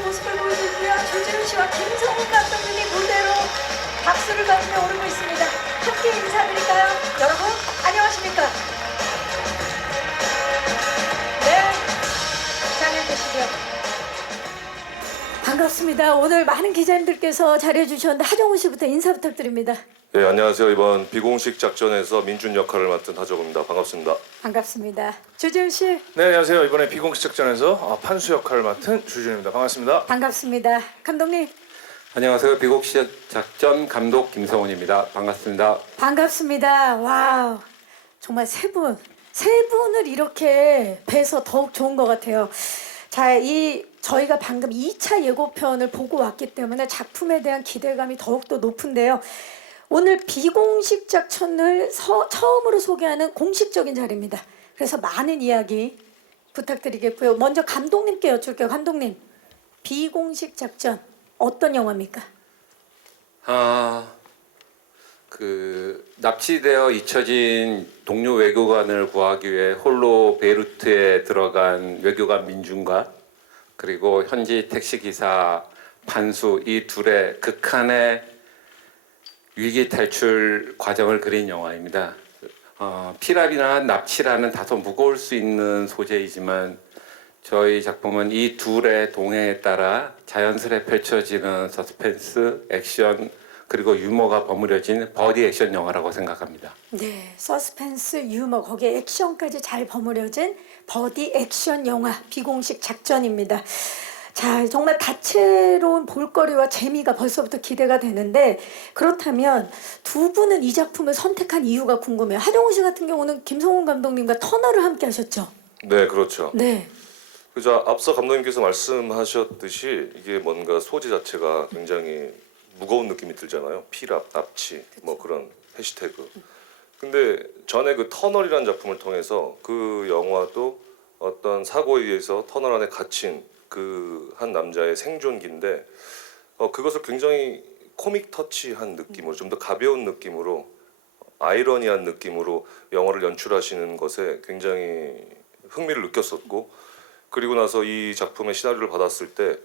아름다운 모습을 보여줬고요. 조지훈 씨와 김성훈 감독님이 무대로 박수를 받으며 오르고 있습니다. 함께 인사드릴까요? 여러분 안녕하십니까? 네, 자리에 계시고요. 반갑습니다. 오늘 많은 기자님들께서 자리해 주셨는데 하정우 씨부터 인사 부탁드립니다. 네, 안녕하세요. 이번 비공식 작전에서 민준 역할을 맡은 하정우입니다. 반갑습니다. 반갑습니다. 조지훈 씨. 네, 안녕하세요. 이번에 비공식 작전에서 판수 역할을 맡은 주준입니다. 반갑습니다. 반갑습니다. 감독님. 안녕하세요. 비공식 작전 감독 김성훈입니다. 반갑습니다. 반갑습니다. 와우. 정말 세 분을 이렇게 뵈서 더욱 좋은 것 같아요. 자, 저희가 방금 2차 예고편을 보고 왔기 때문에 작품에 대한 기대감이 더욱더 높은데요. 오늘 비공식 작전을 처음으로 소개하는 공식적인 자리입니다. 그래서 많은 이야기 부탁드리겠고요. 먼저 감독님께 여쭐게요. 감독님, 비공식 작전 어떤 영화입니까? 납치되어 잊혀진 동료 외교관을 구하기 위해 홀로 베이루트에 들어간 외교관 민준과 그리고 현지 택시기사 판수 이 둘의 극한의 위기 탈출 과정을 그린 영화입니다. 피랍이나 납치라는 다소 무거울 수 있는 소재이지만 저희 작품은 이 둘의 동행에 따라 자연스레 펼쳐지는 서스펜스, 액션 그리고 유머가 버무려진 버디 액션 영화라고 생각합니다. 네, 서스펜스, 유머, 거기에 액션까지 잘 버무려진 버디 액션 영화 비공식 작전입니다. 자, 정말 다채로운 볼거리와 재미가 벌써부터 기대가 되는데 그렇다면 두 분은 이 작품을 선택한 이유가 궁금해요. 하정우 씨 같은 경우는 김성훈 감독님과 터널을 함께 하셨죠? 네, 그렇죠. 네. 그죠. 앞서 감독님께서 말씀하셨듯이 이게 뭔가 소재 자체가 굉장히 무거운 느낌이 들잖아요. 피랍, 납치, 뭐 그런 해시태그. 근데 전에 그 터널이라는 작품을 통해서 그 영화도 어떤 사고에 의해서 터널 안에 갇힌 그 한 남자의 생존기인데 그것을 굉장히 코믹 터치한 느낌으로 좀 더 가벼운 느낌으로 아이러니한 느낌으로 영화를 연출하시는 것에 굉장히 흥미를 느꼈었고 그리고 나서 이 작품의 시나리오를 받았을 때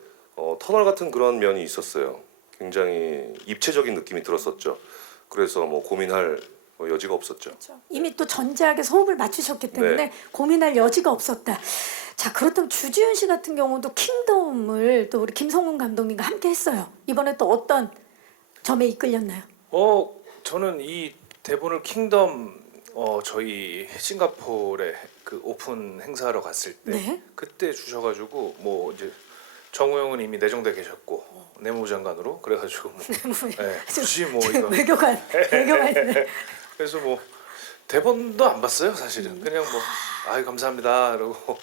터널 같은 그런 면이 있었어요. 굉장히 입체적인 느낌이 들었었죠. 그래서 뭐 고민할 여지가 없었죠. 그렇죠. 이미 또 전작에서 호흡을 맞추셨기 때문에 네. 고민할 여지가 없었다. 자, 그렇다면 주지훈 씨 같은 경우도 킹덤을 또 우리 김성훈 감독님과 함께 했어요. 이번에 또 어떤 점에 이끌렸나요? 저는 이 대본을 킹덤 저희 싱가포르에 그 오픈 행사하러 갔을 때 네. 그때 주셔가지고 뭐 이제 정우영은 이미 내정돼 계셨고 내무장관으로 그래가지고 뭐 네, 굳이 뭐 이거 외교관. 그래서 뭐 대본도 안 봤어요 사실은 그냥 뭐 아유 감사합니다 이러고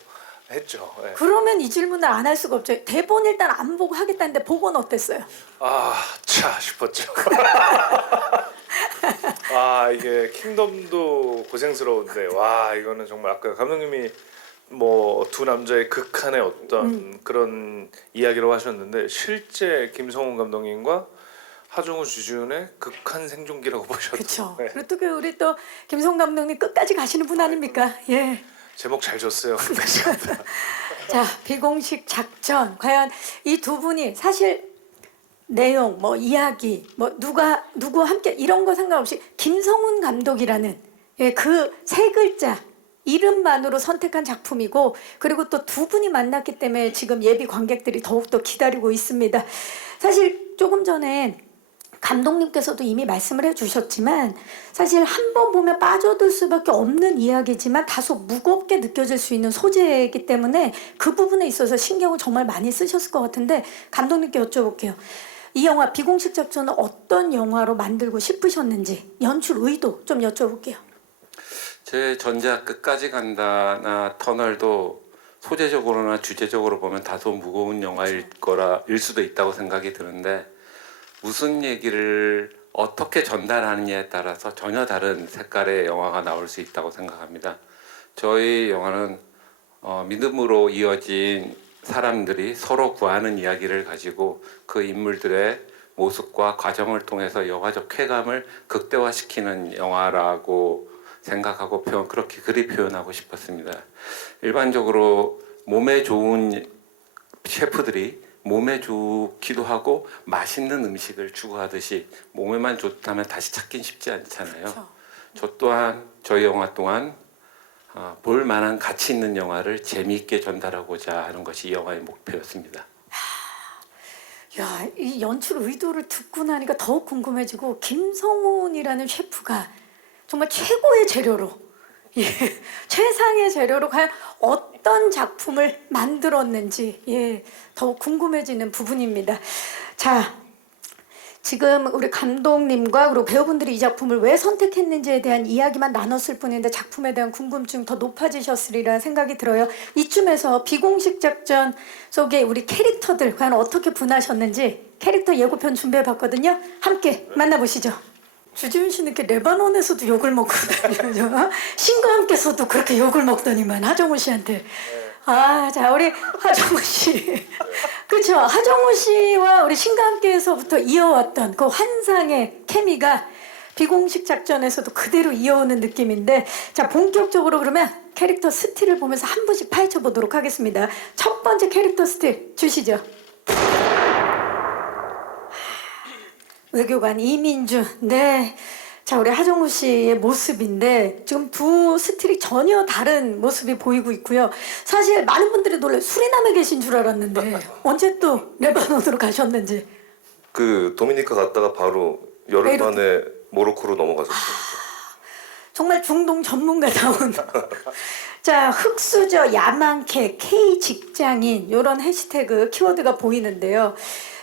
했죠. 네. 그러면 이 질문을 안 할 수가 없죠. 대본 일단 안 보고 하겠다는데 보고는 어땠어요? 차 싶었죠. 이게 킹덤도 고생스러운데 와 이거는 정말 아까 감독님이 뭐 두 남자의 극한의 어떤 그런 이야기로 하셨는데 실제 김성훈 감독님과 하정우 주준의 극한 생존기라고 보셔도 그렇죠. 네. 그리고 또 우리 또 김성훈 감독님 끝까지 가시는 분 아닙니까? 예. 제목 잘 줬어요. 자, 비공식 작전. 과연 이 두 분이 사실 내용, 뭐 이야기, 뭐 누구 함께 이런 거 상관없이 김성훈 감독이라는 그 세 글자 이름만으로 선택한 작품이고 그리고 또 두 분이 만났기 때문에 지금 예비 관객들이 더욱더 기다리고 있습니다. 사실 조금 전에 감독님께서도 이미 말씀을 해주셨지만 사실 한 번 보면 빠져들 수밖에 없는 이야기지만 다소 무겁게 느껴질 수 있는 소재이기 때문에 그 부분에 있어서 신경을 정말 많이 쓰셨을 것 같은데 감독님께 여쭤볼게요. 이 영화 비공식 작전은 어떤 영화로 만들고 싶으셨는지 연출 의도 좀 여쭤볼게요. 제 전작 끝까지 간다나 터널도 소재적으로나 주제적으로 보면 다소 무거운 영화일 수도 있다고 생각이 드는데 무슨 얘기를 어떻게 전달하느냐에 따라서 전혀 다른 색깔의 영화가 나올 수 있다고 생각합니다. 저희 영화는 믿음으로 이어진 사람들이 서로 구하는 이야기를 가지고 그 인물들의 모습과 과정을 통해서 영화적 쾌감을 극대화시키는 영화라고 생각하고 그렇게 그리 표현하고 싶었습니다. 일반적으로 몸에 좋은 셰프들이 몸에 좋기도 하고 맛있는 음식을 추구하듯이 몸에만 좋다면 다시 찾긴 쉽지 않잖아요. 그렇죠. 저 또한 저희 영화 또한 볼 만한 가치 있는 영화를 재미있게 전달하고자 하는 것이 이 영화의 목표였습니다. 야, 이 연출 의도를 듣고 나니까 더욱 궁금해지고 김성훈이라는 셰프가 정말 최고의 재료로 예, 최상의 재료로 과연 어떤 작품을 만들었는지 예, 더욱 궁금해지는 부분입니다. 자, 지금 우리 감독님과 그리고 배우분들이 이 작품을 왜 선택했는지에 대한 이야기만 나눴을 뿐인데 작품에 대한 궁금증 더 높아지셨으리라 생각이 들어요. 이쯤에서 비공식 작전 속의 우리 캐릭터들 과연 어떻게 분하셨는지 캐릭터 예고편 준비해봤거든요. 함께 만나보시죠. 주지훈 씨는 이렇게 레바논에서도 욕을 먹고 다니죠. 신과 함께서도 그렇게 욕을 먹더니만 하정우 씨한테. 자 우리 하정우 씨. 그렇죠. 하정우 씨와 우리 신과 함께에서부터 이어왔던 그 환상의 케미가 비공식 작전에서도 그대로 이어오는 느낌인데, 자 본격적으로 그러면 캐릭터 스틸을 보면서 한 분씩 파헤쳐 보도록 하겠습니다. 첫 번째 캐릭터 스틸 주시죠. 외교관 이민준. 네. 자, 우리 하정우 씨의 모습인데 지금 두 스틸이 전혀 다른 모습이 보이고 있고요. 사실 많은 분들이 놀래 수리남에 계신 줄 알았는데 언제 또 레바논으로 가셨는지. 그 도미니카 갔다가 바로 열흘 만에 모로코로 넘어갔었어요. 정말 중동 전문가다운. 자, 흑수저, 야망캐, K 직장인 이런 해시태그 키워드가 보이는데요.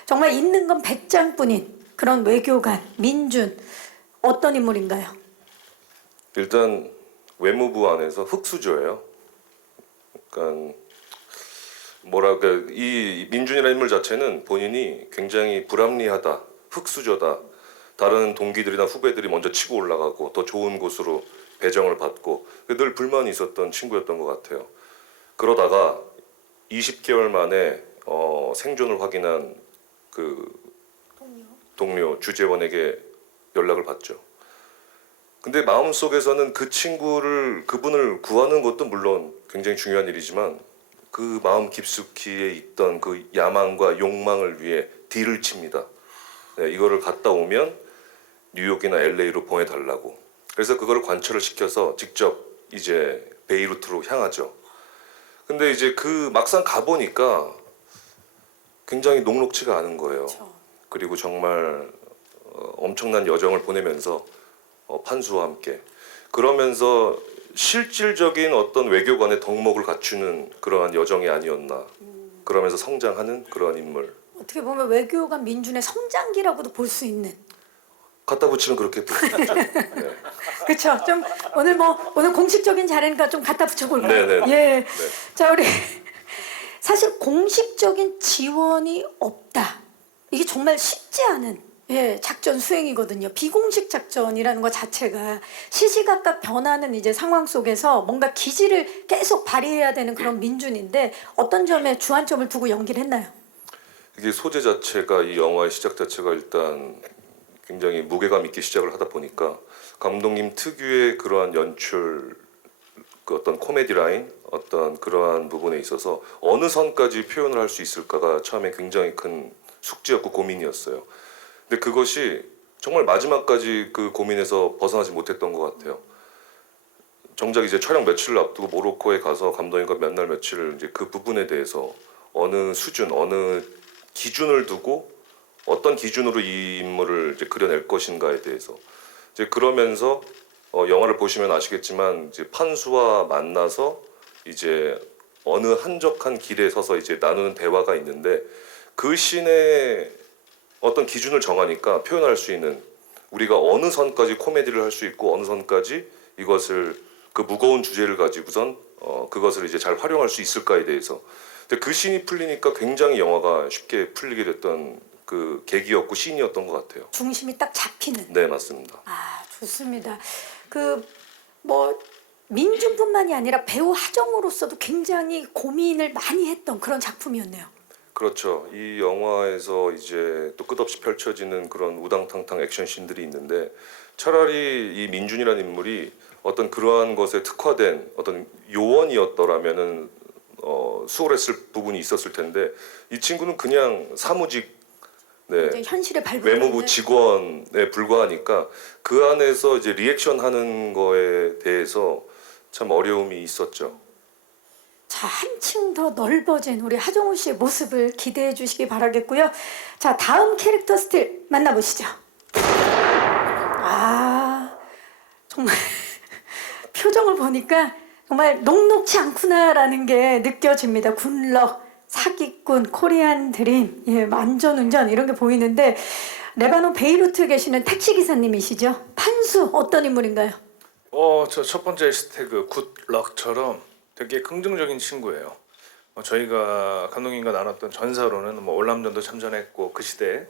정말 있는 건 배짱뿐인 그런 외교관 민준, 어떤 인물인가요? 일단 외무부 안에서 흑수저예요. 그러니까 뭐랄까 이 민준이라는 인물 자체는 본인이 굉장히 불합리하다, 흑수저다. 다른 동기들이나 후배들이 먼저 치고 올라가고 더 좋은 곳으로 배정을 받고 늘 불만이 있었던 친구였던 것 같아요. 그러다가 20개월 만에 생존을 확인한 그 동료 주재원에게 연락을 받죠. 근데 마음속에서는 그분을 구하는 것도 물론 굉장히 중요한 일이지만 그 마음 깊숙이에 있던 그 야망과 욕망을 위해 딜을 칩니다. 네, 이거를 갔다 오면 뉴욕이나 LA로 보내달라고. 그래서 그거를 관철을 시켜서 직접 이제 베이루트로 향하죠. 근데 이제 그 막상 가보니까 굉장히 녹록치가 않은 거예요. 그렇죠. 그리고 정말 엄청난 여정을 보내면서 판수와 함께 그러면서 실질적인 어떤 외교관의 덕목을 갖추는 그러한 여정이 아니었나. 그러면서 성장하는 그러한 인물. 어떻게 보면 외교관 민준의 성장기라고도 볼 수 있는. 갖다 붙이면 그렇게 또. 네. 그렇죠. 좀 오늘 공식적인 자리니까 좀 갖다 붙여볼까요? 네네. 예. 네. 자, 우리 사실 공식적인 지원이 없다. 이게 정말 쉽지 않은 작전 수행이거든요. 비공식 작전이라는 것 자체가 시시각각 변하는 이제 상황 속에서 뭔가 기지를 계속 발휘해야 되는 그런 민준인데 어떤 점에 주안점을 두고 연기를 했나요? 이게 소재 자체가 이 영화의 시작 자체가 일단 굉장히 무게감 있게 시작을 하다 보니까 감독님 특유의 그러한 연출, 그 어떤 코미디 라인, 어떤 그러한 부분에 있어서 어느 선까지 표현을 할 수 있을까가 처음에 굉장히 큰 숙제였고 고민이었어요. 근데 그것이 정말 마지막까지 그 고민에서 벗어나지 못했던 것 같아요. 정작 이제 촬영 며칠을 앞두고 모로코에 가서 감독님과 몇 날 며칠을 이제 그 부분에 대해서 어느 수준, 어느 기준을 두고 어떤 기준으로 이 인물을 이제 그려낼 것인가에 대해서 이제 그러면서 영화를 보시면 아시겠지만 이제 판수와 만나서 이제 어느 한적한 길에 서서 이제 나누는 대화가 있는데 그 씬에 어떤 기준을 정하니까 표현할 수 있는 우리가 어느 선까지 코미디를 할 수 있고 어느 선까지 이것을 그 무거운 주제를 가지고선 그것을 이제 잘 활용할 수 있을까에 대해서 근데 그 씬이 풀리니까 굉장히 영화가 쉽게 풀리게 됐던 그 계기였고 씬이었던 것 같아요. 중심이 딱 잡히는. 네, 맞습니다. 좋습니다. 민준뿐만이 아니라 배우 하정우로서도 굉장히 고민을 많이 했던 그런 작품이었네요. 그렇죠. 이 영화에서 이제 또 끝없이 펼쳐지는 그런 우당탕탕 액션 씬들이 있는데 차라리 이 민준이라는 인물이 어떤 그러한 것에 특화된 어떤 요원이었더라면은 수월했을 부분이 있었을 텐데 이 친구는 그냥 사무직 이제 현실에 발붙어 외무부 있는 직원에 불과하니까 그 안에서 이제 리액션 하는 거에 대해서 참 어려움이 있었죠. 자, 한층 더 넓어진 우리 하정우 씨의 모습을 기대해 주시기 바라겠고요. 자, 다음 캐릭터 스틸 만나보시죠. 아, 정말 표정을 보니까 정말 녹록지 않구나라는 게 느껴집니다. 굿럭, 사기꾼, 코리안 드림, 예, 안전운전 이런 게 보이는데 레바논 베이루트에 계시는 택시 기사님이시죠? 판수 어떤 인물인가요? 저 첫 번째 해시태그 굿럭처럼 되게 긍정적인 친구예요. 저희가 감독님과 나눴던 전사로는 뭐 월남전도 참전했고 그 시대,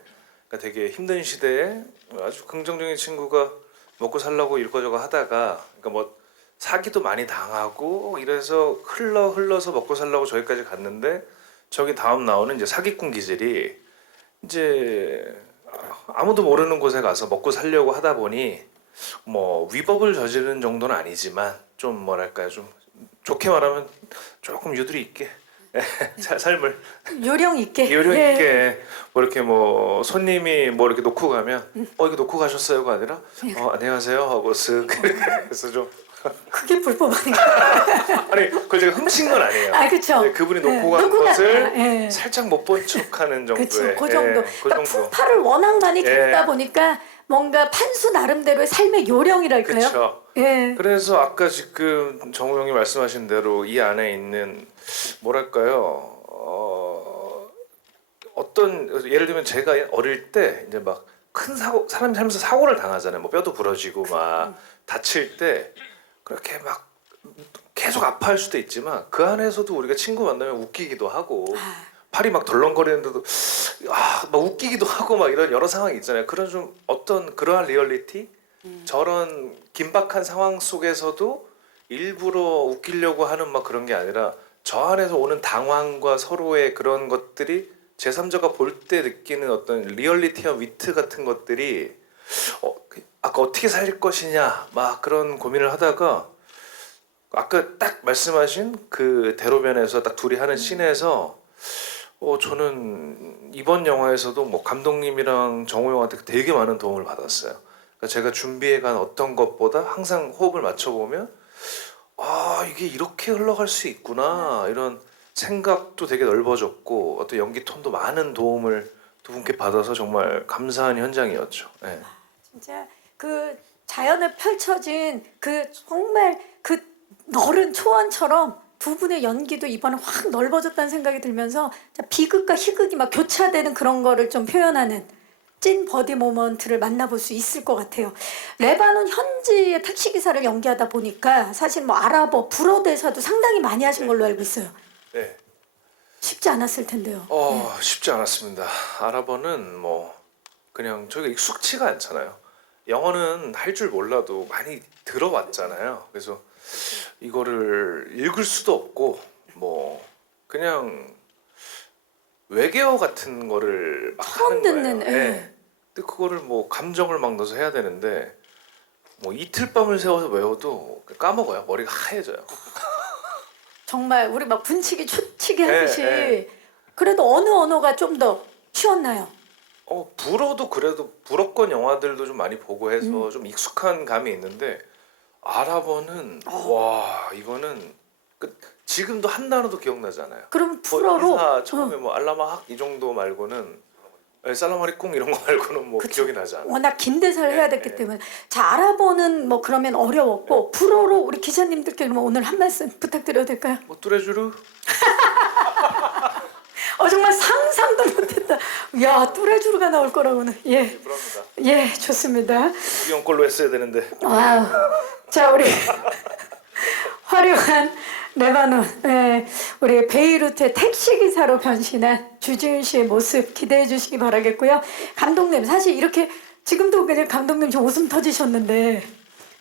그러니까 되게 힘든 시대에 아주 긍정적인 친구가 먹고 살라고 이거저거 하다가, 그러니까 뭐 사기도 많이 당하고 이래서 흘러서 먹고 살라고 저기까지 갔는데 저기 다음 나오는 이제 사기꾼 기질이 이제 아무도 모르는 곳에 가서 먹고 살려고 하다 보니 뭐 위법을 저지른 정도는 아니지만 좀 뭐랄까요, 좀 좋게 말하면 조금 유두리 있게 삶을 요령 있게. 요령 예. 있게 뭐 이렇게 뭐 손님이 뭐 이렇게 놓고 가면 이거 놓고 가셨어요가 아니라 안녕하세요 하고 쓱 해서 좀 그게 불법 아닌가? 아니 그걸 제가 훔친 건 아니에요. 아, 그렇죠. 그분이 네, 놓고 간 놓고 것을 갔다. 예. 살짝 못 본 척하는 정도의 그렇죠. 그 정도. 그 그러니까 정도. 풍파를 워낙 많이 예. 겪다 보니까 뭔가 판수 나름대로의 삶의 요령이랄까요? 그렇죠. 예. 그래서 아까 지금 정우 형이 말씀하신 대로 이 안에 있는 뭐랄까요, 어떤 예를 들면 제가 어릴 때 이제 막 큰 사고, 사람이 살면서 사고를 당하잖아요. 뭐 뼈도 부러지고 막 다칠 때 그렇게 막 계속 아파할 수도 있지만 그 안에서도 우리가 친구 만나면 웃기기도 하고 팔이 막 덜렁거리는데도 막 웃기기도 하고 막 이런 여러 상황이 있잖아요. 그런 좀 어떤 그러한 리얼리티, 저런 긴박한 상황 속에서도 일부러 웃기려고 하는 막 그런 게 아니라 저 안에서 오는 당황과 서로의 그런 것들이 제3자가 볼 때 느끼는 어떤 리얼리티와 위트 같은 것들이 아까 어떻게 살릴 것이냐 막 그런 고민을 하다가 아까 딱 말씀하신 그 대로변에서 딱 둘이 하는 씬에서 저는 이번 영화에서도 뭐 감독님이랑 정우 형한테 되게 많은 도움을 받았어요. 그러니까 제가 준비해간 어떤 것보다 항상 호흡을 맞춰보면 이게 이렇게 흘러갈 수 있구나 이런 생각도 되게 넓어졌고 어떤 연기 톤도 많은 도움을 두 분께 받아서 정말 감사한 현장이었죠. 네. 진짜 그 자연에 펼쳐진 그 정말 그 너른 초원처럼 두 분의 연기도 이번에 확 넓어졌다는 생각이 들면서 비극과 희극이 막 교차되는 그런 거를 좀 표현하는 찐 버디 모먼트를 만나볼 수 있을 것 같아요. 레바논 현지의 택시기사를 연기하다 보니까 사실 뭐 아랍어, 불어 대사도 상당히 많이 하신 걸로 알고 있어요. 네. 쉽지 않았을 텐데요. 쉽지 않았습니다. 아랍어는 뭐 그냥 저희가 익숙치가 않잖아요. 영어는 할 줄 몰라도 많이 들어왔잖아요. 그래서 이거를 읽을 수도 없고 뭐 그냥 외계어 같은 거를 막 처음 하는 듣는, 거예요. 예. 네. 근데 그거를 뭐 감정을 막 넣어서 해야 되는데 뭐 이틀 밤을 새워서 외워도 까먹어요. 머리가 하얘져요. 정말 우리 막 분치기 초치기 네, 하듯이 네. 그래도 어느 언어가 좀 더 쉬웠나요? 불어도 그래도 불어권 영화들도 좀 많이 보고 해서 좀 익숙한 감이 있는데 아랍어는 와 이거는 지금도 한 단어도 기억나잖아요. 그럼 뭐 불어로 인사 처음에 뭐 알라마학 이 정도 말고는 살라마리꿍 이런 거 말고는 뭐 그쵸. 기억이 나지 않아요. 워낙 긴 대사를 해야 됐기 때문에 자 아랍어는 뭐 그러면 어려웠고 불어로 우리 기자님들께 그러면 오늘 한 말씀 부탁드려도 될까요? 뭐 뚜레쥬르 정말 상상도 못했다. 야 뚜레쥬르가 나올 거라고는 불합니다. 예 좋습니다. 이런 걸로 했어야 되는데 와우. 자 우리 화려한 레바논 우리 베이루트의 택시기사로 변신한 주지훈 씨의 모습 기대해 주시기 바라겠고요. 감독님 사실 이렇게 지금도 그냥 감독님 좀 웃음 터지셨는데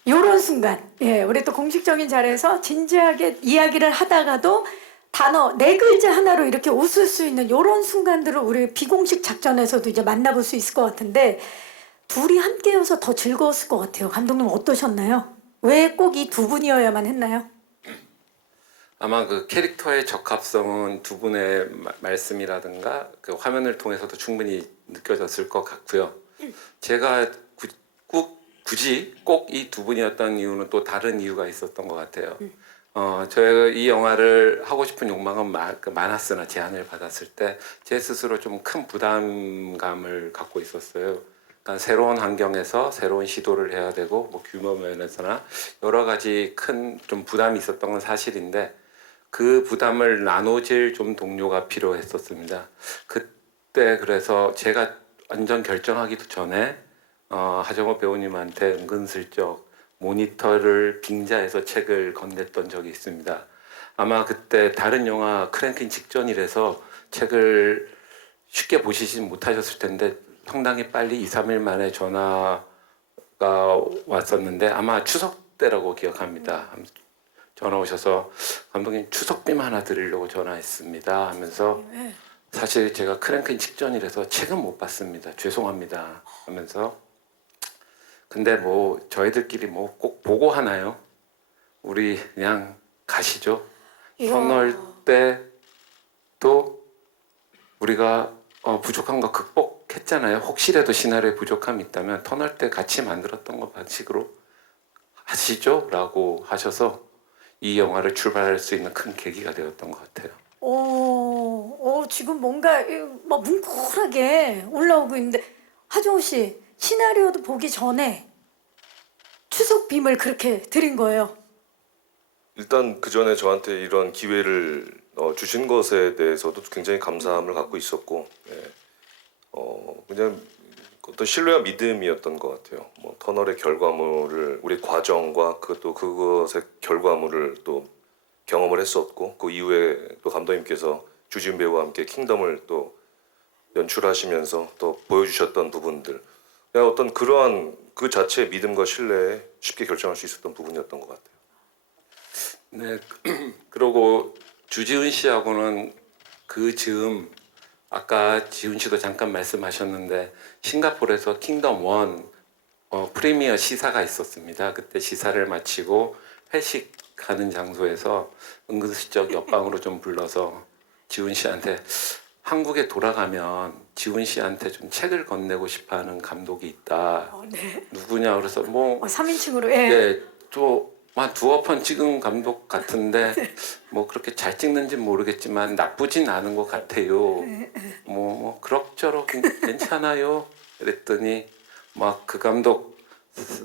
요런 순간 우리 또 공식적인 자리에서 진지하게 이야기를 하다가도 단어 4글자 하나로 이렇게 웃을 수 있는 요런 순간들을 우리 비공식 작전에서도 이제 만나볼 수 있을 것 같은데 둘이 함께여서 더 즐거웠을 것 같아요. 감독님 어떠셨나요? 왜 꼭 이 두 분이어야만 했나요? 아마 그 캐릭터의 적합성은 두 분의 말씀이라든가 그 화면을 통해서도 충분히 느껴졌을 것 같고요. 제가 굳이 꼭 이 두 분이었던 이유는 또 다른 이유가 있었던 것 같아요. 제가 이 영화를 하고 싶은 욕망은 많았으나 제안을 받았을 때 제 스스로 좀 큰 부담감을 갖고 있었어요. 그러니까 새로운 환경에서 새로운 시도를 해야 되고 뭐 규모 면에서나 여러 가지 큰 좀 부담이 있었던 건 사실인데 그 부담을 나눠질 좀 동료가 필요했었습니다. 그때 그래서 제가 완전 결정하기도 전에 하정우 배우님한테 은근슬쩍 모니터를 빙자해서 책을 건넸던 적이 있습니다. 아마 그때 다른 영화 크랭킹 직전이라서 책을 쉽게 보시지 못하셨을 텐데 상당히 빨리 2, 3일 만에 전화가 왔었는데 아마 추석 때라고 기억합니다. 전화 오셔서 감독님 추석빔 하나 드리려고 전화했습니다 하면서 사실 제가 크랭킹 직전이라서 책은 못 봤습니다. 죄송합니다 하면서 근데 뭐 저희들끼리 뭐 꼭 보고 하나요? 우리 그냥 가시죠. 이야. 터널 때도 우리가 부족한 거 극복했잖아요. 혹시라도 시나리오에 부족함이 있다면 터널 때 같이 만들었던 거 방식으로 하시죠? 라고 하셔서 이 영화를 출발할 수 있는 큰 계기가 되었던 것 같아요. 지금 뭔가 막 뭉클하게 올라오고 있는데 하정우 씨 시나리오도 보기 전에 추석 빔을 그렇게 드린 거예요. 일단 그 전에 저한테 이런 기회를 주신 것에 대해서도 굉장히 감사함을 갖고 있었고, 그냥 어떤 신뢰와 믿음이었던 것 같아요. 뭐 터널의 결과물을 우리 과정과 그것의 결과물을 또 경험을 했었고, 그 이후에 또 감독님께서 주지훈 배우와 함께 킹덤을 또 연출하시면서 또 보여주셨던 부분들, 그냥 어떤 그러한 그 자체의 믿음과 신뢰에 쉽게 결정할 수 있었던 부분이었던 것 같아요. 네, 그리고 주지훈 씨하고는 그 즈음 아까 지훈 씨도 잠깐 말씀하셨는데 싱가포르에서 킹덤 1 프리미어 시사가 있었습니다. 그때 시사를 마치고 회식하는 장소에서 은근슬쩍 옆방으로 좀 불러서 지훈 씨한테 한국에 돌아가면 지훈 씨한테 좀 책을 건네고 싶어하는 감독이 있다. 네. 누구냐 그래서 뭐 3인칭으로 네, 한 두어 편 찍은 감독 같은데 뭐 그렇게 잘 찍는지 모르겠지만 나쁘진 않은 것 같아요. 뭐 그럭저럭 괜찮아요. 그랬더니 막 그 감독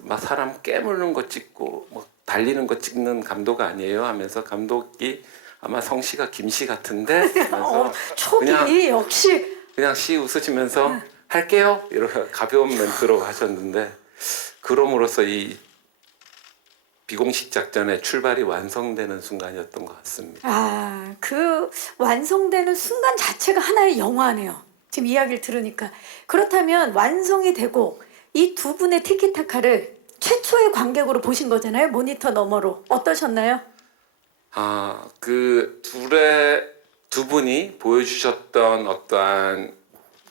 막 사람 깨무는 거 찍고 뭐 달리는 거 찍는 감독 아니에요 하면서 감독이 아마 성씨가 김씨 같은데 하면서 촉이 역시 그냥 씨 웃으시면서 할게요 이렇게 가벼운 멘트로 하셨는데 그럼으로써 이 비공식 작전의 출발이 완성되는 순간이었던 것 같습니다. 그 완성되는 순간 자체가 하나의 영화네요. 지금 이야기를 들으니까. 그렇다면 완성이 되고 이 두 분의 티키타카를 최초의 관객으로 보신 거잖아요. 모니터 너머로. 어떠셨나요? 그 두 분이 보여주셨던 어떠한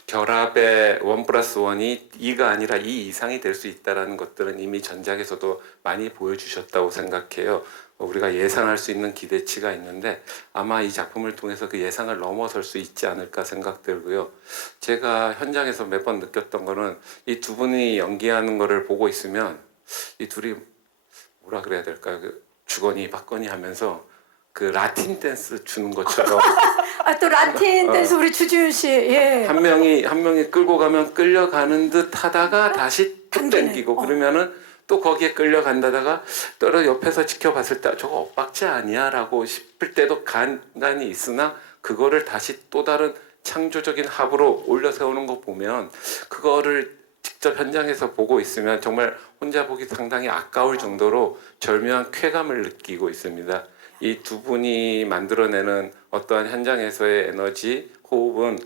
결합의 1+1이 2가 아니라 2 이상이 될 수 있다는 것들은 이미 전작에서도 많이 보여주셨다고 생각해요. 우리가 예상할 수 있는 기대치가 있는데 아마 이 작품을 통해서 그 예상을 넘어설 수 있지 않을까 생각들고요. 제가 현장에서 매번 느꼈던 거는 이 두 분이 연기하는 거를 보고 있으면 이 둘이 뭐라 그래야 될까요? 그 주거니 받거니 하면서 그 라틴 댄스 추는 것처럼 또 라틴 댄스 우리 주지훈 씨. 예. 한 명이 끌고 가면 끌려가는 듯 하다가 다시 뚝 당기네. 당기고 그러면은 또 거기에 끌려간다다가 떨어 옆에서 지켜봤을 때 저거 엇박자 아니야? 라고 싶을 때도 간간이 있으나 그거를 다시 또 다른 창조적인 합으로 올려 세우는 거 보면 그거를 직접 현장에서 보고 있으면 정말 혼자 보기 상당히 아까울 정도로 절묘한 쾌감을 느끼고 있습니다. 이 두 분이 만들어내는 어떠한 현장에서의 에너지, 호흡은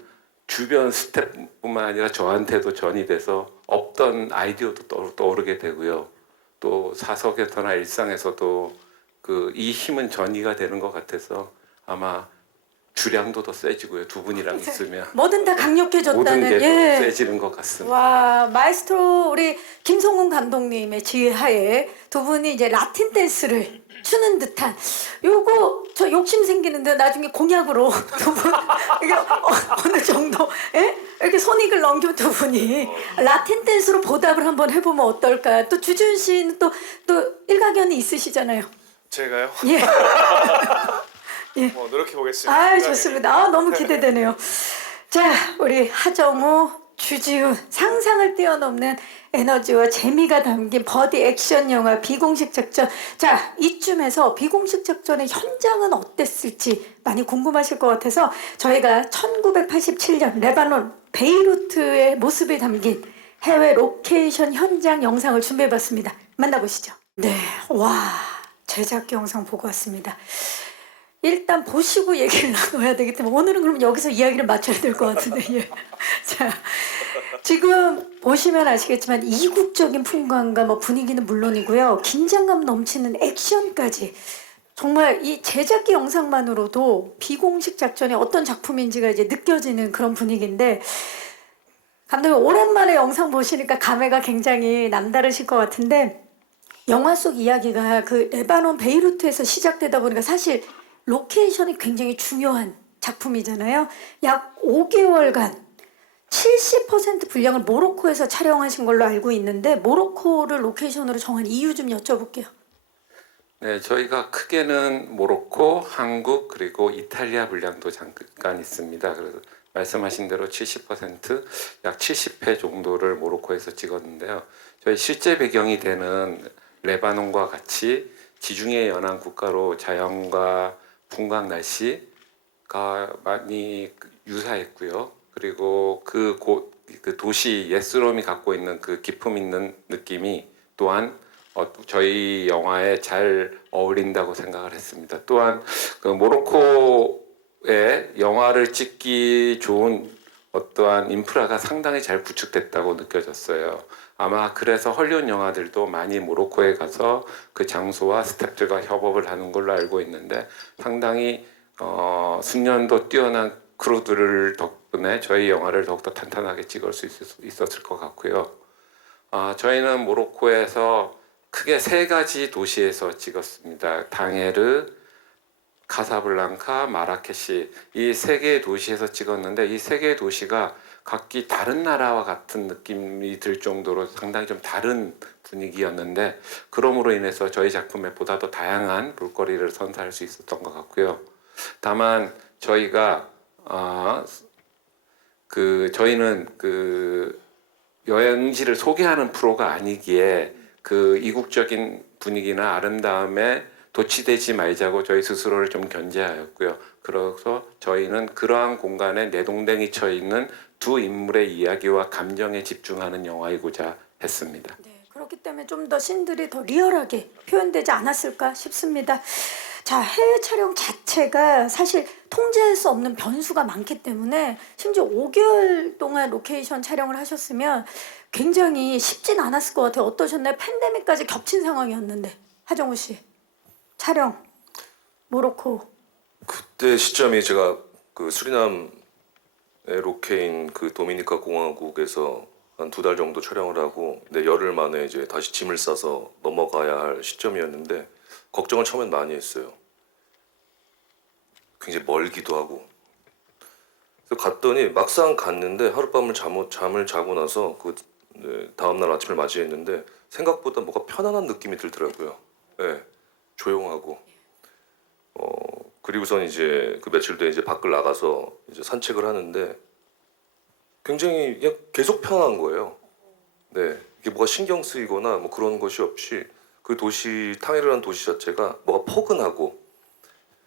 주변 스태프뿐만 아니라 저한테도 전이 돼서 없던 아이디어도 떠오르게 되고요. 또 사석에서나 일상에서도 이 힘은 전이가 되는 것 같아서 아마 주량도 더 세지고요. 두 분이랑 있으면 뭐든 다 강력해졌다는. 모든 게 더 예. 세지는 것 같습니다. 와, 마에스트로 우리 김성훈 감독님의 지휘하에 두 분이 이제 라틴 댄스를 추는 듯한 요거 저 욕심 생기는데 나중에 공약으로 두 분 이게 어느 정도 예? 이렇게 손익을 넘겨 두 분이 라틴 댄스로 보답을 한번 해보면 어떨까? 또 주준 씨는 또 일가견이 있으시잖아요. 제가요? 예. 뭐 노력해 보겠습니다. 아 좋습니다. 아, 너무 기대되네요. 자 우리 하정우, 주지훈 상상을 뛰어넘는 에너지와 재미가 담긴 버디 액션 영화 비공식 작전. 자 이쯤에서 비공식 작전의 현장은 어땠을지 많이 궁금하실 것 같아서 저희가 1987년 레바논 베이루트의 모습이 담긴 해외 로케이션 현장 영상을 준비해봤습니다. 만나보시죠. 네, 와 제작 영상 보고 왔습니다. 일단 보시고 얘기를 나눠야 되기 때문에 오늘은 그럼 여기서 이야기를 맞춰야 될 것 같은데 예. 자 지금 보시면 아시겠지만 이국적인 풍광과 뭐 분위기는 물론이고요 긴장감 넘치는 액션까지 정말 이 제작기 영상만으로도 비공식 작전이 어떤 작품인지가 이제 느껴지는 그런 분위기인데 감독님 오랜만에 영상 보시니까 감회가 굉장히 남다르실 것 같은데 영화 속 이야기가 그 레바논 베이루트에서 시작되다 보니까 사실 로케이션이 굉장히 중요한 작품이잖아요. 약 5개월간 70% 분량을 모로코에서 촬영하신 걸로 알고 있는데 모로코를 로케이션으로 정한 이유 좀 여쭤볼게요. 네, 저희가 크게는 모로코, 한국 그리고 이탈리아 분량도 잠깐 있습니다. 그래서 말씀하신 대로 70%약 70회 정도를 모로코에서 찍었는데요. 저희 실제 배경이 되는 레바논과 같이 지중해 연안 국가로 자연과 풍광 날씨가 많이 유사했고요. 그리고 그 도시 예스롬이 갖고 있는 그 기품 있는 느낌이 또한 저희 영화에 잘 어울린다고 생각을 했습니다. 또한 그 모로코에 영화를 찍기 좋은 어떠한 인프라가 상당히 잘 구축됐다고 느껴졌어요. 아마 그래서 헐리우드 영화들도 많이 모로코에 가서 그 장소와 스태프들과 협업을 하는 걸로 알고 있는데 상당히 숙련도 뛰어난 크루들 덕분에 저희 영화를 더욱더 탄탄하게 찍을 수 있었을 것 같고요. 저희는 모로코에서 크게 3가지 도시에서 찍었습니다. 당에르, 카사블랑카, 마라케시 이 3개의 도시에서 찍었는데 이 3개의 도시가 각기 다른 나라와 같은 느낌이 들 정도로 상당히 좀 다른 분위기였는데 그럼으로 인해서 저희 작품에 보다 더 다양한 볼거리를 선사할 수 있었던 것 같고요. 다만 저희가 저희는 그 여행지를 소개하는 프로가 아니기에 그 이국적인 분위기나 아름다움에 도취되지 말자고 저희 스스로를 좀 견제하였고요. 그래서 저희는 그러한 공간에 내동댕이 쳐 있는 두 인물의 이야기와 감정에 집중하는 영화이고자 했습니다. 네, 그렇기 때문에 좀 더 씬들이 더 리얼하게 표현되지 않았을까 싶습니다. 자, 해외 촬영 자체가 사실 통제할 수 없는 변수가 많기 때문에 심지어 5개월 동안 로케이션 촬영을 하셨으면 굉장히 쉽진 않았을 것 같아요. 어떠셨나요? 팬데믹까지 겹친 상황이었는데 하정우 씨 촬영 모로코 그때 시점이 제가 그 수리남의 로케인 그 도미니카 공화국에서 한 2달 정도 촬영을 하고 열흘 만에 이제 다시 짐을 싸서 넘어가야 할 시점이었는데 걱정을 처음엔 많이 했어요. 굉장히 멀기도 하고. 그래서 갔더니 막상 갔는데 하룻밤을 잠을 자고 나서 다음날 아침을 맞이했는데 생각보다 뭔가 편안한 느낌이 들더라고요. 네, 조용하고. 그리고선 이제 그 며칠 뒤에 이제 밖을 나가서 이제 산책을 하는데 굉장히 그냥 계속 편한 거예요. 네, 이게 뭐가 신경 쓰이거나 뭐 그런 것이 없이 그 도시 탕헤르라는 도시 자체가 뭐가 포근하고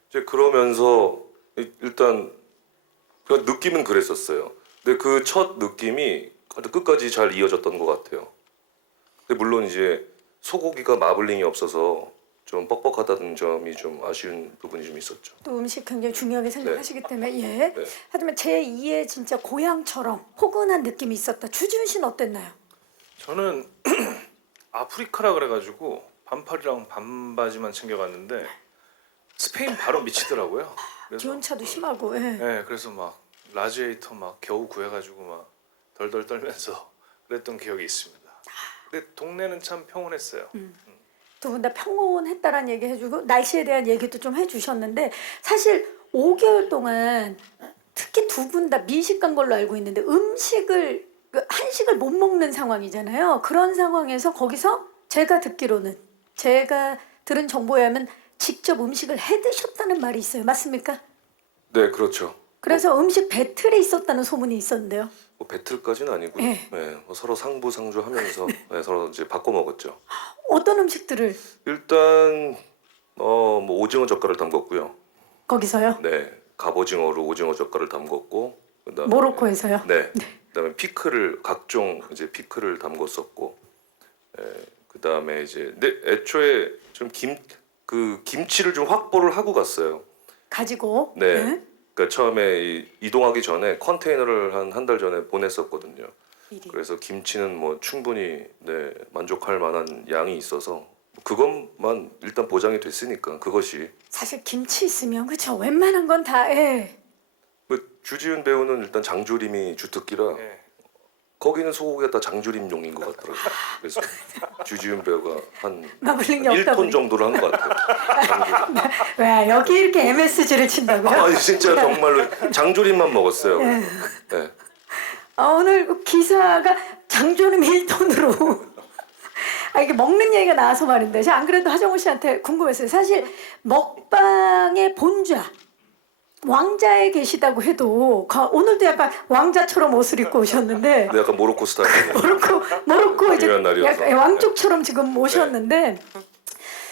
이제 그러면서 일단 그 느낌은 그랬었어요. 근데 그 첫 느낌이 끝까지 잘 이어졌던 것 같아요. 근데 물론 이제 소고기가 마블링이 없어서 좀 뻑뻑하다는 점이 좀 아쉬운 부분이 좀 있었죠. 또 음식 굉장히 중요하게 생각하시기 때문에 예. 네. 하지만 제2의 진짜 고향처럼 포근한 느낌이 있었다. 주준 씨는 어땠나요? 저는 아프리카라 그래가지고 반팔이랑 반바지만 챙겨갔는데 스페인 바로 미치더라고요. 그래서 기온차도 심하고 예. 네, 그래서 막 라지에이터 막 겨우 구해가지고 막 덜덜 떨면서 그랬던 기억이 있습니다. 근데 동네는 참 평온했어요. 두 분 다 평온했다라는 얘기 해주고 날씨에 대한 얘기도 좀 해주셨는데 사실 5개월 동안 특히 두 분 다 미식간 걸로 알고 있는데 음식을 한식을 못 먹는 상황이잖아요. 그런 상황에서 거기서 제가 듣기로는 제가 들은 정보에 하면 직접 음식을 해 드셨다는 말이 있어요. 맞습니까? 네, 그렇죠. 그래서 음식 배틀에 있었다는 소문이 있었는데요. 뭐 배틀까지는 아니고요. 네. 네, 뭐 서로 상부상조하면서 네, 서로 이제 바꿔 먹었죠. 어떤 음식들을 일단 뭐 오징어 젓갈을 담궜고요. 거기서요? 네, 갑오징어로 오징어 젓갈을 담궜고 그다음에 모로코에서요? 네, 그다음에 피클을 각종 이제 피클을 담궜었고, 그다음에 이제 근데 애초에 좀 김치를 좀 확보를 하고 갔어요. 가지고 네. 그러니까 처음에 이동하기 전에 컨테이너를 한 달 전에 보냈었거든요. 미리. 그래서 김치는 뭐 충분히 네, 만족할 만한 양이 있어서 그것만 일단 보장이 됐으니까 그것이 사실 김치 있으면 그쵸 웬만한 건 다 예. 뭐 주지훈 배우는 일단 장조림이 주특기라 네. 거기는 소고기가 다 장조림용인 것 같더라고요. 그래서 주지훈 배우가 한 마블링이 없다 1톤 보니 정도를 한 것 같아요. 장조림. 왜 여기 이렇게 MSG를 친다고요? 아니 진짜 정말로 장조림만 먹었어요. 예. 네. 오늘 기사가 장조림 1톤으로 이게 먹는 얘기가 나와서 말인데 제가 안 그래도 하정우 씨한테 궁금했어요. 사실 먹방의 본좌 왕자에 계시다고 해도 오늘도 약간 왕자처럼 옷을 입고 오셨는데 근데 약간 모로코 스타일이에요. 모로코 이제 중요한 날이어서. 약간 왕족처럼 지금 오셨는데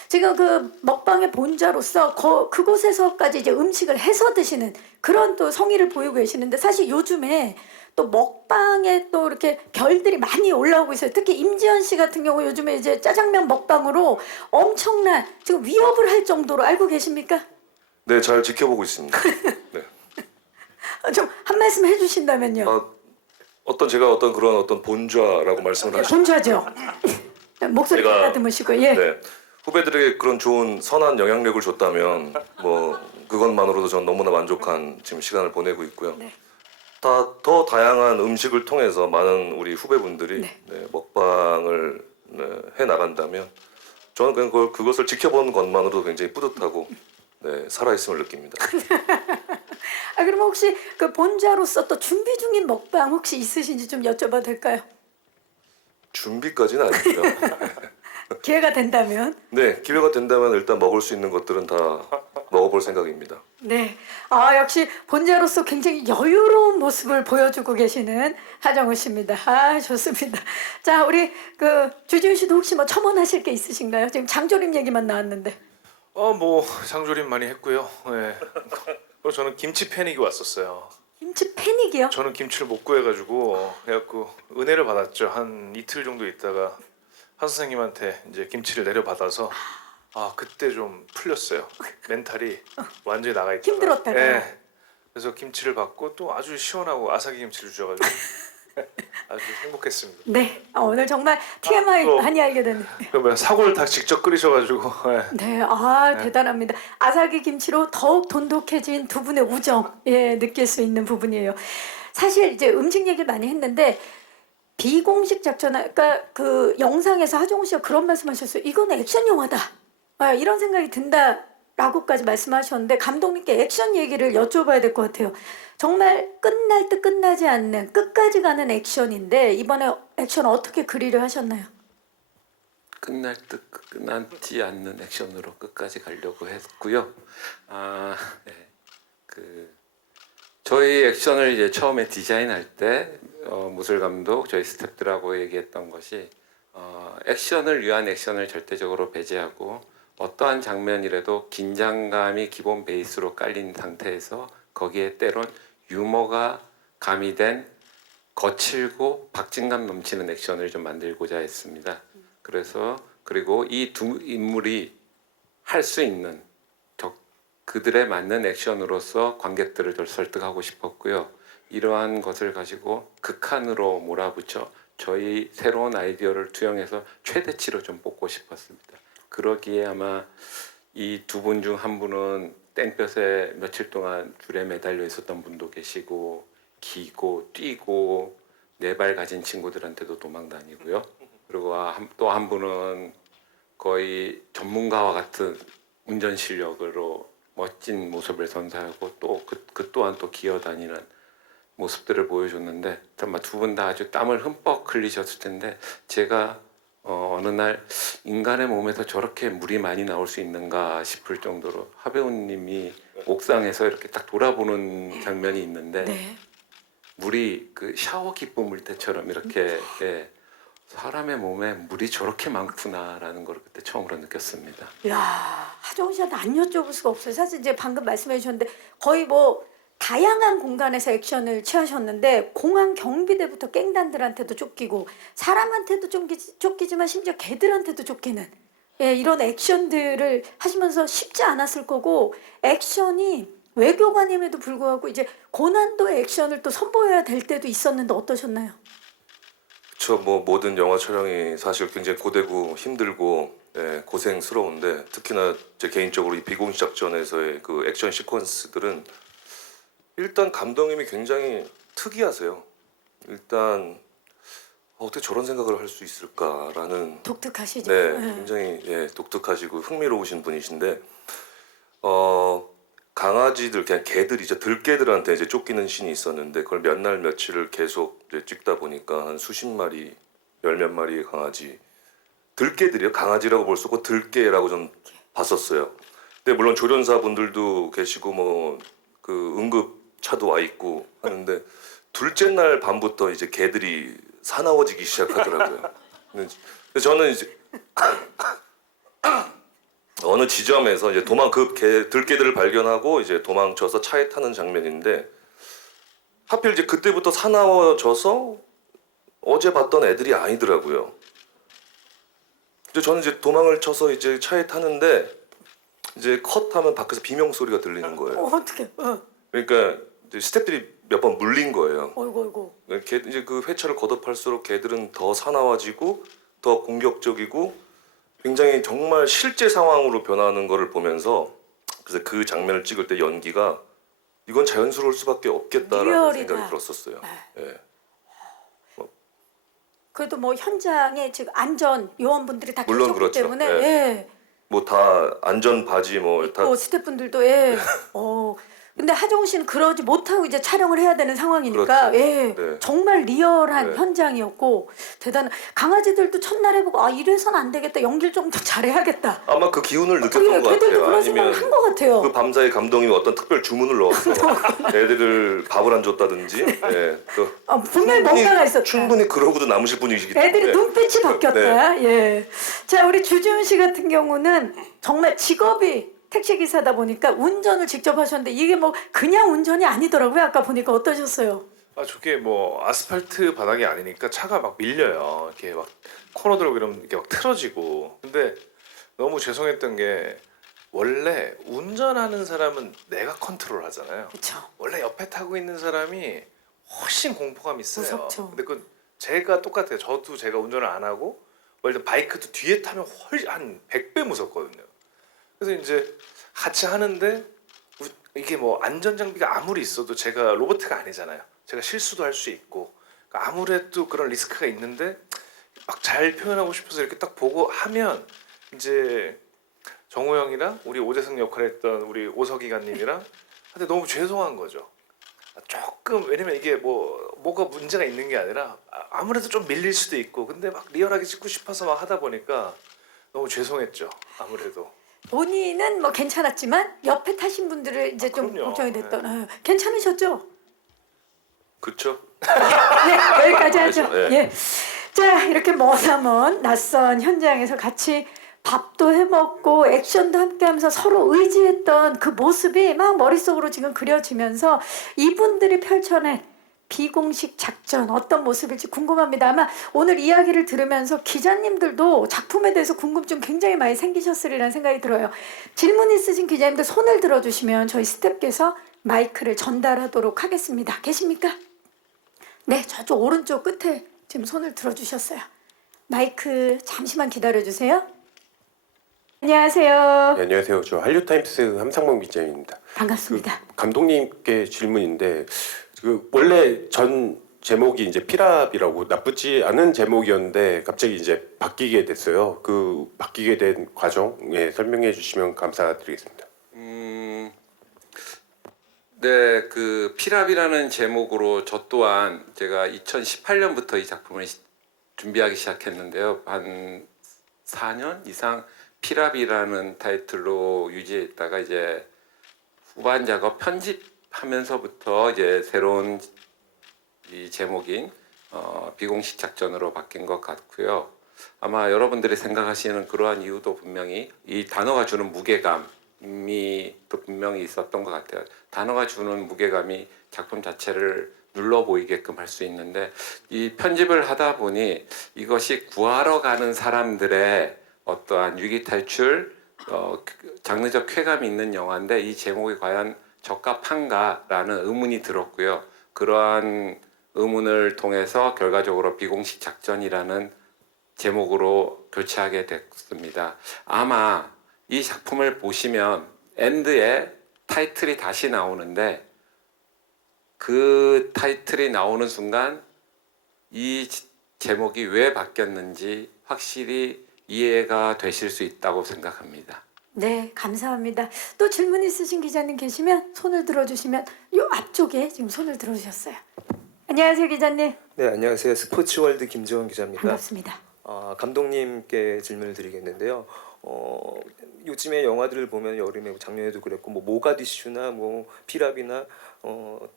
지금 그 먹방의 본자로서 그곳에서까지 이제 음식을 해서 드시는 그런 또 성의를 보이고 계시는데 사실 요즘에 또 먹방에 또 이렇게 별들이 많이 올라오고 있어요. 특히 임지연 씨 같은 경우 요즘에 이제 짜장면 먹방으로 엄청난 지금 위협을 할 정도로 알고 계십니까? 네, 잘 지켜보고 있습니다. 네. 좀 한 말씀 해주신다면요. 제가 어떤 그런 어떤 본좌라고 말씀을 하시죠. 본좌죠. 목소리 제가- 다듬으시고 예. 네. 후배들에게 그런 좋은 선한 영향력을 줬다면 뭐 그것만으로도 전 너무나 만족한 지금 시간을 보내고 있고요. 네. 더 다양한 음식을 통해서 많은 우리 후배분들이 네. 네, 먹방을 해 나간다면 저는 그냥 그것을 지켜보는 것만으로도 굉장히 뿌듯하고 네, 살아있음을 느낍니다. 그럼 혹시 그 본자로서 또 준비 중인 먹방 혹시 있으신지 좀 여쭤봐도 될까요? 준비까지는 아니고요. 기회가 된다면. 네, 기회가 된다면 일단 먹을 수 있는 것들은 다 먹어볼 생각입니다. 네. 역시 본자로서 굉장히 여유로운 모습을 보여주고 계시는 하정우 씨입니다. 좋습니다. 자, 우리 그 주지훈 씨도 혹시 뭐 첨언하실 게 있으신가요? 지금 장조림 얘기만 나왔는데. 뭐 장조림 많이 했고요. 네. 그리고 저는 김치 패닉이 왔었어요. 김치 패닉이요? 저는 김치를 못 구해가지고 해갖고 은혜를 받았죠. 한 이틀 정도 있다가 한 선생님한테 이제 김치를 내려받아서 그때 좀 풀렸어요. 멘탈이 완전히 나가 있다가. 힘들었다가요? 네. 그래서 김치를 받고 또 아주 시원하고 아삭이 김치를 주셔가지고 아주 행복했습니다. 네. 오늘 정말 TMI 또- 많이 알게 됐네요. 그러면 사골을 다 직접 끓이셔가지고 네, 대단합니다. 아삭이 김치로 더욱 돈독해진 두 분의 우정, 느낄 수 있는 부분이에요. 사실 이제 음식 얘기를 많이 했는데 비공식 작전, 그러니까 그 영상에서 하정우 씨가 그런 말씀하셨어요. 이거는 액션 영화다. 이런 생각이 든다라고까지 말씀하셨는데 감독님께 액션 얘기를 여쭤봐야 될 것 같아요. 정말 끝날 듯 끝나지 않는 끝까지 가는 액션인데 이번에 액션 어떻게 그리려 하셨나요? 끝날 듯 끝나지 않는 액션으로 끝까지 가려고 했고요. 네. 저희 액션을 이제 처음에 디자인할 때 무술 감독 저희 스태프들하고 얘기했던 것이 액션을 위한 액션을 절대적으로 배제하고 어떠한 장면이라도 긴장감이 기본 베이스로 깔린 상태에서 거기에 때론 유머가 가미된 거칠고 박진감 넘치는 액션을 좀 만들고자 했습니다. 그리고 이 두 인물이 할 수 있는 그들에 맞는 액션으로서 관객들을 좀 설득하고 싶었고요. 이러한 것을 가지고 극한으로 몰아붙여 저희 새로운 아이디어를 투영해서 최대치로 좀 뽑고 싶었습니다. 그러기에 아마 이 두 분 중 한 분은 땡볕에 며칠 동안 줄에 매달려 있었던 분도 계시고 기고 뛰고 네 발 가진 친구들한테도 도망 다니고요. 그리고 또 한 분은 거의 전문가와 같은 운전 실력으로 멋진 모습을 선사하고 또 그 또한 또 기어다니는 모습들을 보여줬는데 정말 두 분 다 아주 땀을 흠뻑 흘리셨을 텐데 제가 어느 날 인간의 몸에서 저렇게 물이 많이 나올 수 있는가 싶을 정도로 하배우님이 옥상에서 이렇게 딱 돌아보는 장면이 있는데 네. 물이 그 샤워 기포 물때처럼 이렇게 사람의 몸에 물이 저렇게 많구나라는 걸 그때 처음으로 느꼈습니다. 야, 하정우 씨한테 안 여쭤볼 수가 없어요. 사실 이제 방금 말씀해 주셨는데 거의 뭐 다양한 공간에서 액션을 취하셨는데 공항 경비대부터 깽단들한테도 쫓기고 사람한테도 쫓기지만 심지어 개들한테도 쫓기는 이런 액션들을 하시면서 쉽지 않았을 거고 액션이 외교관임에도 불구하고 이제 고난도의 액션을 또 선보여야 될 때도 있었는데 어떠셨나요? 저 뭐 모든 영화 촬영이 사실 굉장히 고되고 힘들고 고생스러운데 특히나 제 개인적으로 이 비공식 작전에서의 그 액션 시퀀스들은 일단 감독님이 굉장히 특이하세요. 일단 어떻게 저런 생각을 할 수 있을까라는 독특하시죠? 네, 굉장히 독특하시고 흥미로우신 분이신데 강아지들 그냥 개들이죠. 들개들한테 이제 쫓기는 씬이 있었는데 그걸 몇 날 며칠을 계속 이제 찍다 보니까 한 수십 마리, 열몇 마리의 강아지 들개들이요. 강아지라고 볼 수 없고 들개라고 좀 봤었어요. 근데 물론 조련사분들도 계시고 뭐 그 응급 차도 와 있고 하는데 둘째 날 밤부터 이제 개들이 사나워지기 시작하더라고요. 근데 저는 이제 어느 지점에서 이제 들개들을 발견하고 이제 도망쳐서 차에 타는 장면인데 하필 이제 그때부터 사나워져서 어제 봤던 애들이 아니더라고요. 이제 저는 이제 도망을 쳐서 이제 차에 타는데 이제 컷하면 밖에서 비명 소리가 들리는 거예요. 어떻게? 그러니까 이제 스태프들이 몇 번 물린 거예요. 어이구. 개 이제 그 회차를 거듭할수록 개들은 더 사나워지고 더 공격적이고 굉장히 정말 실제 상황으로 변하는 거를 보면서 그래서 그 장면을 찍을 때 연기가 이건 자연스러울 수밖에 없겠다라는 리얼이다. 생각이 들었었어요. 예. 그래도 뭐 현장에 지금 안전 요원분들이 다 물론 계셨기 그렇죠. 때문에 예. 뭐 다 안전 바지 뭐 다 스태프분들도 근데 하정우 씨는 그러지 못하고 이제 촬영을 해야 되는 상황이니까 그렇죠. 네. 정말 리얼한 네. 현장이었고 대단한 강아지들도 첫날에 보고 이래서는 안 되겠다 연기를 좀 더 잘해야겠다. 아마 그 기운을 느꼈던 것 걔들도 같아요. 그런 생각을 한 것 같아요. 그 밤사이 감독님이 어떤 특별 주문을 넣었어. 애들을 밥을 안 줬다든지. 분명히 뭔가가 있었다. 충분히 그러고도 남으실 분이시기 때문에. 애들이 눈빛이 바뀌었다. 네. 예. 자, 우리 주지훈 씨 같은 경우는 정말 직업이 택시 기사다 보니까 운전을 직접 하셨는데 이게 뭐 그냥 운전이 아니더라고요. 아까 보니까 어떠셨어요? 저게 뭐 아스팔트 바닥이 아니니까 차가 막 밀려요. 이렇게 막 코너 들어오고 이러면 이렇게 막 틀어지고. 근데 너무 죄송했던 게 원래 운전하는 사람은 내가 컨트롤 하잖아요. 그렇죠. 원래 원래 옆에 타고 있는 사람이 훨씬 공포감 있어요. 무섭죠. 근데 그 제가 똑같아요. 저도 제가 운전을 안 하고 원래 바이크도 뒤에 타면 훨씬 한 100배 무섭거든요. 그래서 이제 같이 하는데 이게 뭐 안전 장비가 아무리 있어도 제가 로봇가 아니잖아요. 제가 실수도 할 수 있고 그러니까 아무래도 그런 리스크가 있는데 막 잘 표현하고 싶어서 이렇게 딱 보고 하면 이제 정호 형이랑 우리 오재성 역할을 했던 우리 오석이 간님이랑 근데 너무 죄송한 거죠. 조금 왜냐면 이게 뭐가 문제가 있는 게 아니라 아무래도 좀 밀릴 수도 있고 근데 막 리얼하게 찍고 싶어서 막 하다 보니까 너무 죄송했죠. 아무래도. 본인은 뭐 괜찮았지만 옆에 타신 분들을 이제 좀 그럼요. 걱정이 됐던. 괜찮으셨죠? 그렇죠. 네, 여기까지 하죠. 네. 예. 자, 이렇게 머나먼 낯선 현장에서 같이 밥도 해먹고 액션도 함께하면서 서로 의지했던 그 모습이 막 머릿속으로 지금 그려지면서 이분들이 펼쳐낸 비공식 작전 어떤 모습일지 궁금합니다. 아마 오늘 이야기를 들으면서 기자님들도 작품에 대해서 궁금증 굉장히 많이 생기셨으리라는 생각이 들어요. 질문 있으신 기자님들 손을 들어주시면 저희 스태프께서 마이크를 전달하도록 하겠습니다. 계십니까? 네, 저쪽 오른쪽 끝에 지금 손을 들어주셨어요. 마이크 잠시만 기다려주세요. 안녕하세요. 네, 안녕하세요. 저 한류타임스 함상봉 기자입니다. 반갑습니다. 감독님께 질문인데 원래 전 제목이 이제 피랍이라고 나쁘지 않은 제목이었는데 갑자기 이제 바뀌게 됐어요. 그 바뀌게 된 과정 설명해 주시면 감사드리겠습니다. 네, 그 피랍이라는 제목으로 저 또한 제가 2018년부터 이 작품을 준비하기 시작했는데요. 한 4년 이상 피랍이라는 타이틀로 유지했다가 이제 후반 작업 편집하면서부터 이제 새로운 이 제목인 비공식 작전으로 바뀐 것 같고요. 아마 여러분들이 생각하시는 그러한 이유도 분명히 이 단어가 주는 무게감이 또 분명히 있었던 것 같아요. 단어가 주는 무게감이 작품 자체를 눌러 보이게끔 할 수 있는데 이 편집을 하다 보니 이것이 구하러 가는 사람들의 어떠한 위기 탈출, 장르적 쾌감이 있는 영화인데 이 제목이 과연 적합한가라는 의문이 들었고요. 그러한 의문을 통해서 결과적으로 비공식 작전이라는 제목으로 교체하게 됐습니다. 아마 이 작품을 보시면 엔드에 타이틀이 다시 나오는데 그 타이틀이 나오는 순간 이 제목이 왜 바뀌었는지 확실히 이해가 되실 수 있다고 생각합니다. 네, 감사합니다. 또 질문 있으신 기자님 계시면 손을 들어주시면 요 앞쪽에 지금 손을 들어주셨어요. 안녕하세요, 기자님. 네, 안녕하세요. 스포츠월드 김지원 기자입니다. 반갑습니다. 감독님께 질문을 드리겠는데요. 요즘에 영화들을 보면 여름에 작년에도 그랬고 뭐 모가디슈나 뭐 피랍이나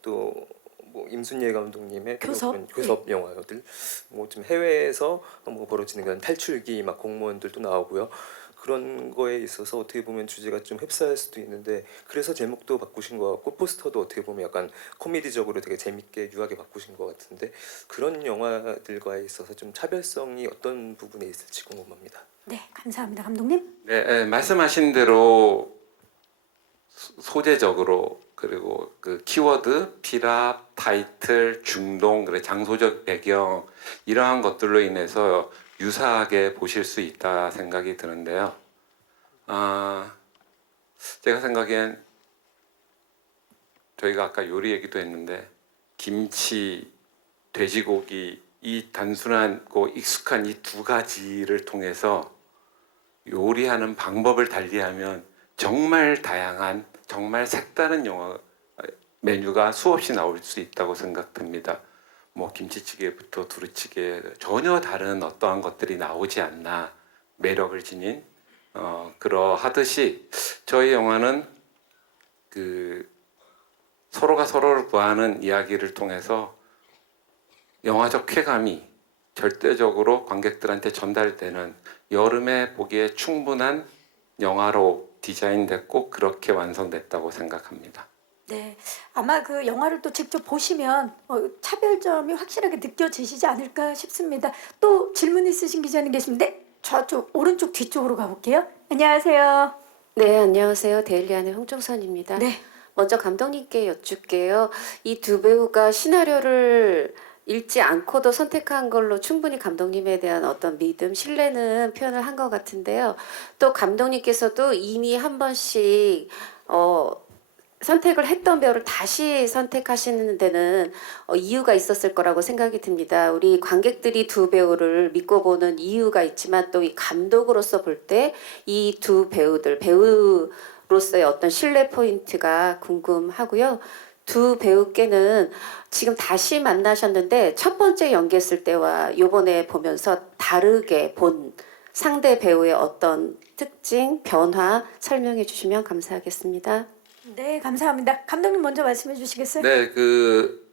또 뭐 임순례 감독님의 교섭? 그런 교섭 영화들 뭐 좀 해외에서 뭐 벌어지는 그런 탈출기 막 공무원들도 나오고요. 그런 거에 있어서 어떻게 보면 주제가 좀 흡사할 수도 있는데 그래서 제목도 바꾸신 것 같고 포스터도 어떻게 보면 약간 코미디적으로 되게 재밌게 유하게 바꾸신 것 같은데 그런 영화들과에 있어서 좀 차별성이 어떤 부분에 있을지 궁금합니다. 네, 감사합니다, 감독님. 네, 말씀하신 대로 소재적으로 그리고 그 키워드, 피랍, 타이틀, 중동, 그래 장소적 배경 이러한 것들로 인해서 유사하게 보실 수 있다 생각이 드는데요. 제가 생각엔 저희가 아까 요리 얘기도 했는데 김치, 돼지고기 이 단순하고 익숙한 이 두 가지를 통해서 요리하는 방법을 달리하면 정말 다양한 정말 색다른 영화 메뉴가 수없이 나올 수 있다고 생각됩니다. 뭐 김치찌개부터 두루찌개 전혀 다른 어떠한 것들이 나오지 않나 매력을 지닌 그러하듯이 저희 영화는 그 서로가 서로를 구하는 이야기를 통해서 영화적 쾌감이 절대적으로 관객들한테 전달되는 여름에 보기에 충분한 영화로 디자인됐고 그렇게 완성됐다고 생각합니다. 네, 아마 그 영화를 또 직접 보시면 차별점이 확실하게 느껴지시지 않을까 싶습니다. 또 질문 있으신 기자님 계신데 저쪽 오른쪽 뒤쪽으로 가볼게요. 안녕하세요. 네, 안녕하세요. 데일리안의 홍정선입니다. 네, 먼저 감독님께 여쭙게요. 이 두 배우가 시나리오를 읽지 않고도 선택한 걸로 충분히 감독님에 대한 어떤 믿음, 신뢰는 표현을 한 것 같은데요. 또 감독님께서도 이미 한 번씩 선택을 했던 배우를 다시 선택하시는 데는 이유가 있었을 거라고 생각이 듭니다. 우리 관객들이 두 배우를 믿고 보는 이유가 있지만 또 이 감독으로서 볼 때 이 두 배우들, 배우로서의 어떤 신뢰 포인트가 궁금하고요. 두 배우께는 지금 다시 만나셨는데 첫 번째 연기했을 때와 요번에 보면서 다르게 본 상대 배우의 어떤 특징, 변화 설명해 주시면 감사하겠습니다. 네, 감사합니다. 감독님 먼저 말씀해 주시겠어요? 네, 그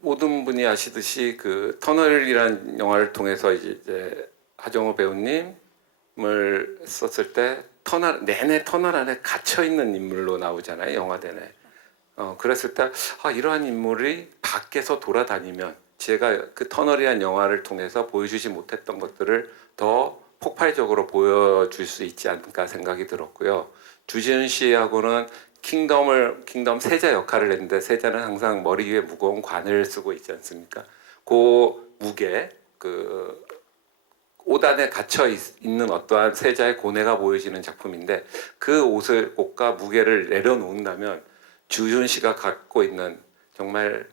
모든 분이 아시듯이 그 터널이라는 영화를 통해서 이제 하정우 배우님을 썼을 때 내내 터널 안에 갇혀 있는 인물로 나오잖아요, 영화 내내. 그랬을 때 이러한 인물이 밖에서 돌아다니면 제가 그 터널이라는 영화를 통해서 보여주지 못했던 것들을 더 폭발적으로 보여줄 수 있지 않을까 생각이 들었고요. 주지훈 씨하고는 킹덤 세자 역할을 했는데 세자는 항상 머리 위에 무거운 관을 쓰고 있지 않습니까? 그 무게, 그 옷 안에 갇혀 있는 어떠한 세자의 고뇌가 보여지는 작품인데 그 옷과 무게를 내려놓는다면 주지훈 씨가 갖고 있는 정말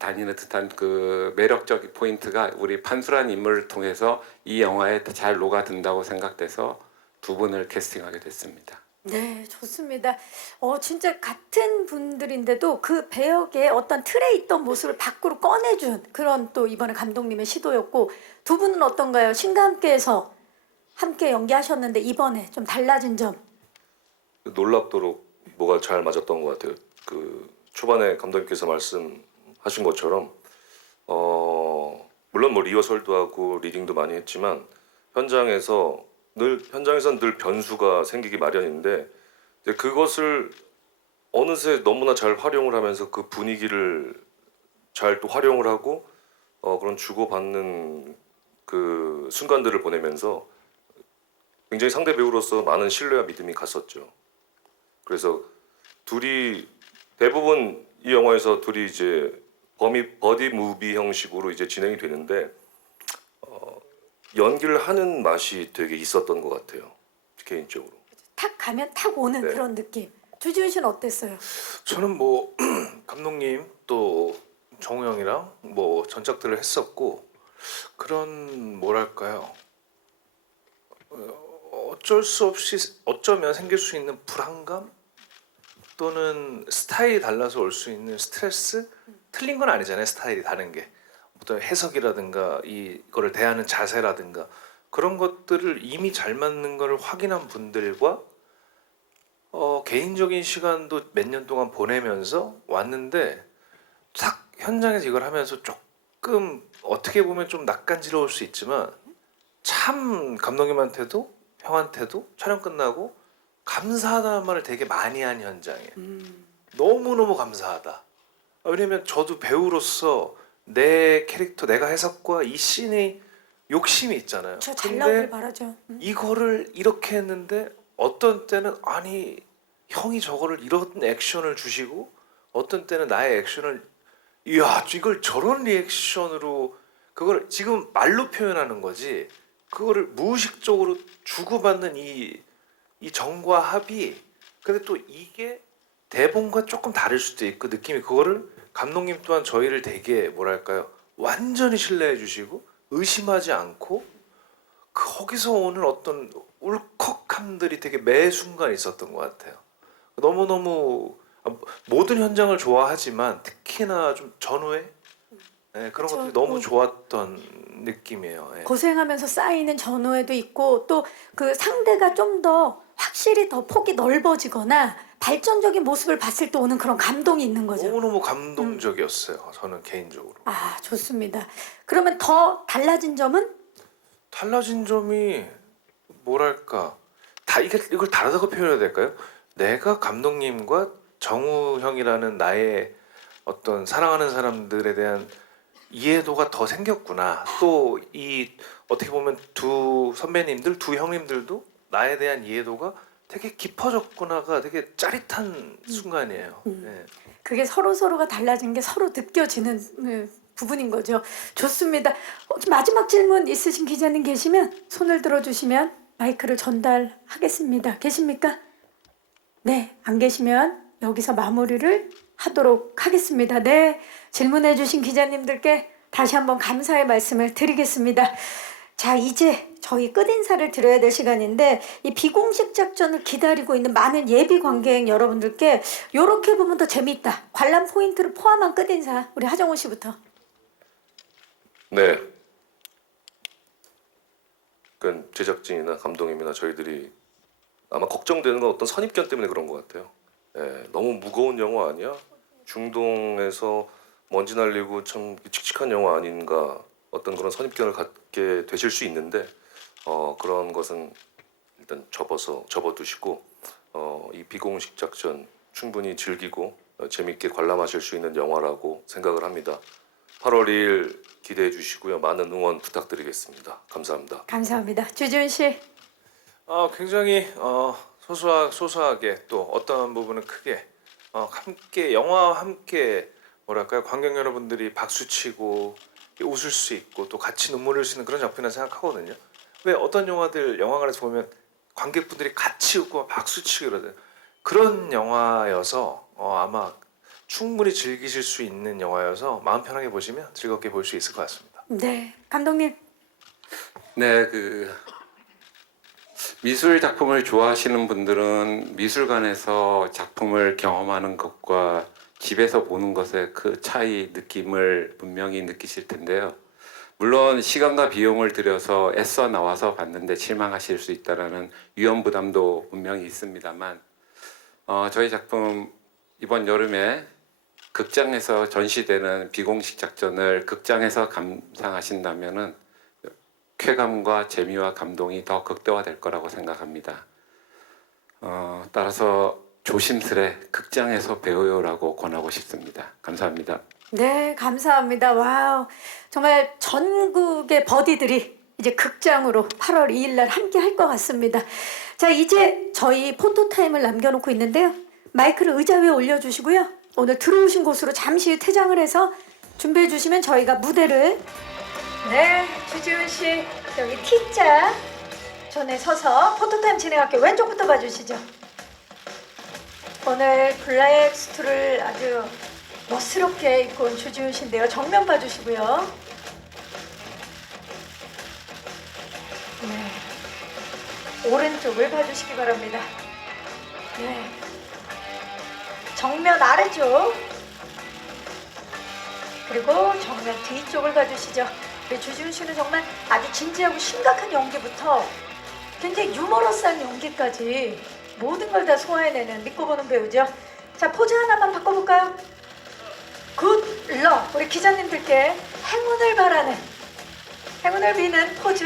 다니는 듯한 그 매력적인 포인트가 우리 판수란 인물을 통해서 이 영화에 잘 녹아든다고 생각돼서 두 분을 캐스팅하게 됐습니다. 네, 좋습니다. 진짜 같은 분들인데도 그 배역의 어떤 틀에 있던 모습을 밖으로 꺼내준 그런 또 이번에 감독님의 시도였고, 두 분은 어떤가요? 신과 함께해서 함께 연기하셨는데 이번에 좀 달라진 점. 놀랍도록 뭐가 잘 맞았던 것 같아요. 그 초반에 감독님께서 말씀하신 것처럼 물론 뭐 리허설도 하고 리딩도 많이 했지만 현장에선 늘 변수가 생기기 마련인데 이제 그것을 어느새 너무나 잘 활용을 하면서 그 분위기를 잘 또 활용을 하고 그런 주고받는 그 순간들을 보내면서 굉장히 상대 배우로서 많은 신뢰와 믿음이 갔었죠. 그래서 둘이 대부분 이 영화에서 둘이 이제 버디 무비 형식으로 이제 진행이 되는데 연기를 하는 맛이 되게 있었던 것 같아요. 개인적으로. 탁 가면 탁 오는 네. 그런 느낌. 주지훈 씨는 어땠어요? 저는 뭐 감독님 또 정우 형이랑 뭐 전작들을 했었고 그런 뭐랄까요 어쩔 수 없이 어쩌면 생길 수 있는 불안감 또는 스타일이 달라서 올 수 있는 스트레스 틀린 건 아니잖아요. 스타일이 다른 게 어떤 해석이라든가 이거를 대하는 자세라든가 그런 것들을 이미 잘 맞는 걸 확인한 분들과 개인적인 시간도 몇 년 동안 보내면서 왔는데 딱 현장에서 이걸 하면서 조금 어떻게 보면 좀 낯간지러울 수 있지만 참 감독님한테도 형한테도 촬영 끝나고 감사하다는 말을 되게 많이 한 현장이에요. 너무너무 감사하다. 왜냐면 저도 배우로서 내 캐릭터 내가 해석과 이 씬의 욕심이 있잖아요. 저 잘 근데 나오길 바라죠. 이거를 이렇게 했는데 어떤 때는 아니 형이 저거를 이런 액션을 주시고 어떤 때는 나의 액션을 이야 이걸 저런 리액션으로 그걸 지금 말로 표현하는 거지 그거를 무의식적으로 주고받는 이 정과 합이 근데 또 이게 대본과 조금 다를 수도 있고 느낌이 그거를 감독님 또한 저희를 되게 뭐랄까요 완전히 신뢰해 주시고 의심하지 않고 거기서 오는 어떤 울컥함들이 되게 매 순간 있었던 것 같아요. 너무너무 모든 현장을 좋아하지만 특히나 좀 전후에 네, 그런 그쵸. 것들이 너무 좋았던 느낌이에요. 예. 고생하면서 쌓이는 전후에도 있고 또 그 상대가 좀 더 확실히 더 폭이 넓어지거나 발전적인 모습을 봤을 때 오는 그런 감동이 있는 거죠. 너무너무 감동적이었어요. 저는 개인적으로. 아, 좋습니다. 그러면 더 달라진 점은? 달라진 점이 뭐랄까 이걸 다르다고 표현해야 될까요? 내가 감독님과 정우 형이라는 나의 어떤 사랑하는 사람들에 대한 이해도가 더 생겼구나. 또 이 어떻게 보면 두 선배님들, 두 형님들도 나에 대한 이해도가 되게 깊어졌구나가 되게 짜릿한 순간이에요. 예. 그게 서로가 달라진 게 서로 느껴지는 부분인 거죠. 좋습니다. 마지막 질문 있으신 기자님 계시면 손을 들어주시면 마이크를 전달하겠습니다. 계십니까? 네, 안 계시면 여기서 마무리를 하도록 하겠습니다. 네, 질문해 주신 기자님들께 다시 한번 감사의 말씀을 드리겠습니다. 자, 이제 저희 끝인사를 드려야 될 시간인데 이 비공식 작전을 기다리고 있는 많은 예비 관객 여러분들께 이렇게 보면 더 재밌다. 관람 포인트를 포함한 끝인사 우리 하정우 씨부터. 네. 그러니까 제작진이나 감독님이나 저희들이 아마 걱정되는 건 어떤 선입견 때문에 그런 것 같아요. 예, 너무 무거운 영화 아니야? 중동에서 먼지 날리고 참 칙칙한 영화 아닌가 어떤 그런 선입견을 갖게 되실 수 있는데 그런 것은 일단 접어두시고 이 비공식 작전 충분히 즐기고 재밌게 관람하실 수 있는 영화라고 생각을 합니다. 8월 2일 기대해 주시고요. 많은 응원 부탁드리겠습니다. 감사합니다. 감사합니다. 주지훈 씨. 굉장히 소소하게 또 어떤 부분은 크게 함께 영화와 함께 뭐랄까요 관객 여러분들이 박수치고 웃을 수 있고 또 같이 눈물 흘릴 수 있는 그런 작품이라 생각하거든요. 왜 어떤 영화관에서 보면 관객분들이 같이 웃고 박수치고 이러든 그런 영화여서 아마 충분히 즐기실 수 있는 영화여서 마음 편하게 보시면 즐겁게 볼 수 있을 것 같습니다. 네, 감독님. 네, 미술 작품을 좋아하시는 분들은 미술관에서 작품을 경험하는 것과 집에서 보는 것의 그 차이 느낌을 분명히 느끼실 텐데요. 물론 시간과 비용을 들여서 애써 나와서 봤는데 실망하실 수 있다라는 위험 부담도 분명히 있습니다만, 저희 작품 이번 여름에 극장에서 전시되는 비공식 작전을 극장에서 감상하신다면은 쾌감과 재미와 감동이 더 극대화될 거라고 생각합니다. 따라서 조심스레 극장에서 배워요라고 권하고 싶습니다. 감사합니다. 네, 감사합니다. 와우. 정말 전국의 버디들이 이제 극장으로 8월 2일 날 함께 할 것 같습니다. 자, 이제 저희 포토타임을 남겨놓고 있는데요. 마이크를 의자 위에 올려주시고요. 오늘 들어오신 곳으로 잠시 퇴장을 해서 준비해 주시면 저희가 무대를 네, 주지훈 씨 여기 T자 전에 서서 포토타임 진행할게요. 왼쪽부터 봐주시죠. 오늘 블랙 수트를 아주 멋스럽게 입고 온 주지훈 씨인데요. 정면 봐주시고요. 네, 오른쪽을 봐주시기 바랍니다. 네, 정면 아래쪽 그리고 정면 뒤쪽을 봐주시죠. 네, 주지훈 씨는 정말 아주 진지하고 심각한 연기부터 굉장히 유머러스한 연기까지 모든 걸 다 소화해내는 믿고 보는 배우죠. 자, 포즈 하나만 바꿔볼까요? 굿 럭! 우리 기자님들께 행운을 바라는, 행운을 비는 포즈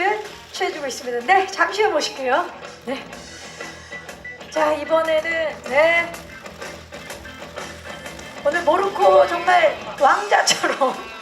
취해주고 있습니다. 네, 잠시 후에 모실게요. 네. 자, 이번에는 네, 오늘 모로코 정말 왕자처럼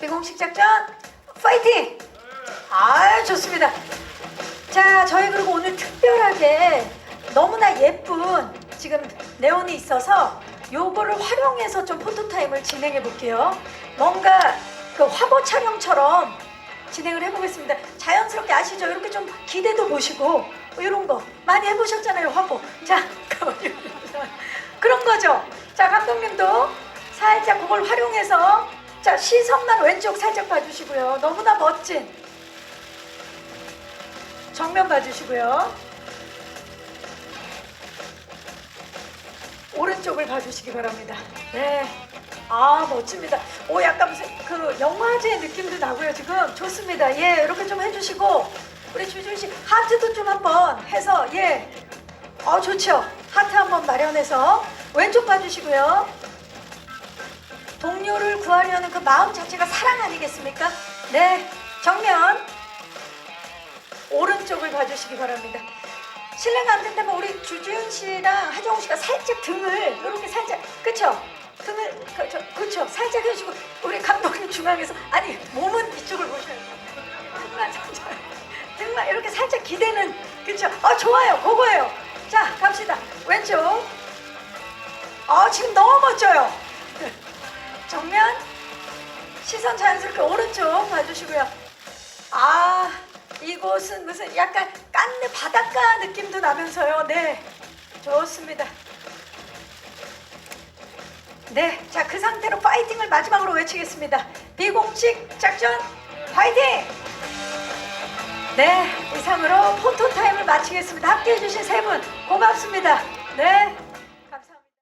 비공식 작전 파이팅! 아, 좋습니다. 자, 저희 그리고 오늘 특별하게 너무나 예쁜 지금 네온이 있어서 요거를 활용해서 좀 포토타임을 진행해 볼게요. 뭔가 그 화보 촬영처럼 진행을 해보겠습니다. 자연스럽게 아시죠? 이렇게 좀 기대도 보시고 이런 거 많이 해보셨잖아요, 화보. 자, 그런 거죠. 자, 감독님도 살짝 그걸 활용해서 자, 시선만 왼쪽 살짝 봐주시고요. 너무나 멋진 정면 봐주시고요. 오른쪽을 봐주시기 바랍니다. 네, 아, 멋집니다. 오, 약간 무슨 그 영화제 느낌도 나고요. 지금 좋습니다. 예, 이렇게 좀 해주시고 우리 주준 씨 하트도 좀 한번 해서 예, 좋죠. 하트 한번 마련해서 왼쪽 봐주시고요. 동료를 구하려는 그 마음 자체가 사랑 아니겠습니까? 네, 정면 오른쪽을 봐주시기 바랍니다. 실례가 안 된다면 우리 주지훈 씨랑 하정우 씨가 살짝 등을 이렇게 살짝, 그쵸? 등을 그쵸? 살짝 해주시고 우리 감독님 중앙에서, 아니 몸은 이쪽을 보셔야 돼요. 등만 살짝, 등만 이렇게 살짝 기대는, 그쵸? 좋아요, 그거예요. 자, 갑시다. 왼쪽. 지금 너무 멋져요. 정면 시선 자연스럽게 오른쪽 봐주시고요. 이곳은 무슨 약간 깐느 바닷가 느낌도 나면서요. 네, 좋습니다. 네, 자, 그 상태로 파이팅을 마지막으로 외치겠습니다. 비공식 작전 파이팅! 네, 이상으로 포토타임을 마치겠습니다. 함께해 주신 세 분 고맙습니다. 네.